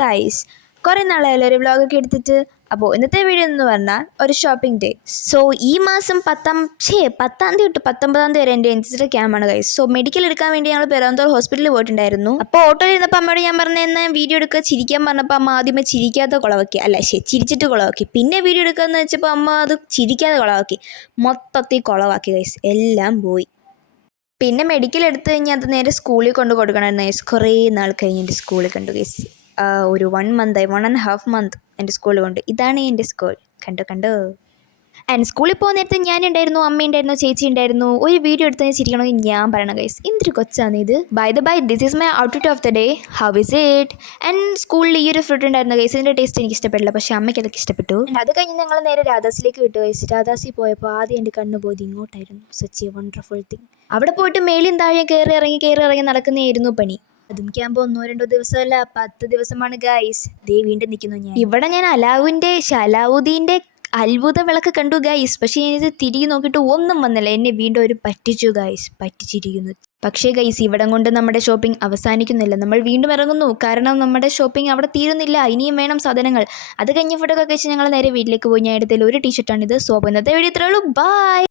Guys, കുറേ നാളായാലും ഒരു വ്ളോഗൊക്കെ എടുത്തിട്ട്. അപ്പോൾ ഇന്നത്തെ വീഡിയോ എന്ന് പറഞ്ഞാൽ ഒരു ഷോപ്പിംഗ് ഡേ. സോ ഈ മാസം 10-ആം തീയതി തൊട്ട് 19-ആം തീയതി വരെ എൻ്റെ എൻസിയുടെ ക്യാമ്പാണ് ഗൈസ്. സോ മെഡിക്കൽ എടുക്കാൻ വേണ്ടി ഞങ്ങൾ പെരുന്തോൾ ഹോസ്പിറ്റലിൽ പോയിട്ടുണ്ടായിരുന്നു. അപ്പോൾ ഓട്ടോയിൽ ഇരുന്നപ്പോൾ അമ്മയോട് ഞാൻ പറഞ്ഞതെന്ന് വീഡിയോ എടുക്കുക ചിരിക്കാൻ പറഞ്ഞപ്പോൾ അമ്മ ആദ്യമേ ചിരിക്കാതെ കുളവാക്കി, ചിരിച്ചിട്ട് കുളവാക്കി. പിന്നെ വീഡിയോ എടുക്കാമെന്ന് വെച്ചപ്പോൾ അമ്മ അത് ചിരിക്കാതെ കുളവാക്കി, മൊത്തത്തിൽ കുളവാക്കി ഗൈസ്, എല്ലാം പോയി. പിന്നെ മെഡിക്കൽ എടുത്ത് കഴിഞ്ഞാൽ അത് നേരെ സ്കൂളിൽ കൊണ്ട് കൊടുക്കണമായിരുന്നു ഗൈസ്. കുറേ നാൾ കഴിഞ്ഞ് എൻ്റെ സ്കൂളിൽ കണ്ടു ഗൈസ്. ഒരു 1.5 മന്ത് എൻ്റെ സ്കൂളിൽ കൊണ്ട്. ഇതാണ് എൻ്റെ സ്കൂൾ, കണ്ടോ. ആൻഡ് സ്കൂളിൽ പോകുന്ന നേരത്തെ ഞാനുണ്ടായിരുന്നു, അമ്മയുണ്ടായിരുന്നു, ചേച്ചി ഉണ്ടായിരുന്നു. ഒരു വീഡിയോ എടുത്ത് ചിരിക്കണമെങ്കിൽ ഞാൻ പറയണം ഗൈസ്, എന്തൊരു കൊച്ചാണ് ഇത്. By this is my outfit of the day. How is it? And സ്കൂളിൽ ഈ ഒരു ഫ്രൂട്ട് ഉണ്ടായിരുന്നു ഗൈസ്. ഇതിൻ്റെ ടേസ്റ്റ് എനിക്ക് ഇഷ്ടപ്പെട്ടില്ല, പക്ഷേ അമ്മയ്ക്ക് അതൊക്കെ ഇഷ്ടപ്പെട്ടു. അത് കഴിഞ്ഞ് ഞങ്ങൾ നേരെ രാധാസിലേക്ക് വിട്ടു ഗൈസ്. രാധാസിൽ പോയപ്പോൾ ആദ്യം എൻ്റെ കണ്ണ് പോയത് ഇങ്ങോട്ടായിരുന്നു. Such a wonderful thing. അവിടെ പോയിട്ട് മേലും താഴെയും കയറി ഇറങ്ങി നടക്കുന്നതായിരുന്നു പണി. അതും ക്യാമ്പ് 1-2 ദിവസമല്ല, 10 ദിവസമാണ് ഗൈസ്. ദേ വീണ്ടും നിൽക്കുന്നു ഞാൻ ഇവിടെ. ഞാൻ അലാവുദ്ദീൻ്റെ അത്ഭുത വിളക്ക് കണ്ടു ഗൈസ്. പക്ഷേ ഞാനിത് തിരികെ നോക്കിയിട്ട് ഒന്നും വന്നില്ല. എന്നെ വീണ്ടും ഒരു പറ്റിച്ചു ഗൈസ്, പറ്റിച്ചിരിക്കുന്നു. പക്ഷേ ഗൈസ്, ഇവിടം കൊണ്ട് നമ്മുടെ ഷോപ്പിംഗ് അവസാനിക്കുന്നില്ല. നമ്മൾ വീണ്ടും ഇറങ്ങുന്നു, കാരണം നമ്മുടെ ഷോപ്പിംഗ് അവിടെ തീരുന്നില്ല. ഇനിയും വേണം സാധനങ്ങൾ. അത് കഴിഞ്ഞ് ഫുഡൊക്കെ കഴിച്ച് ഞങ്ങൾ നേരെ വീട്ടിലേക്ക് പോയി. ഞാൻ എടുത്തതിൽ ഒരു ടീഷർട്ടാണിത്. സോ ഇന്നത്തെ വീഡിയോ ഇത്രയേ ഉള്ളൂ. ബൈ.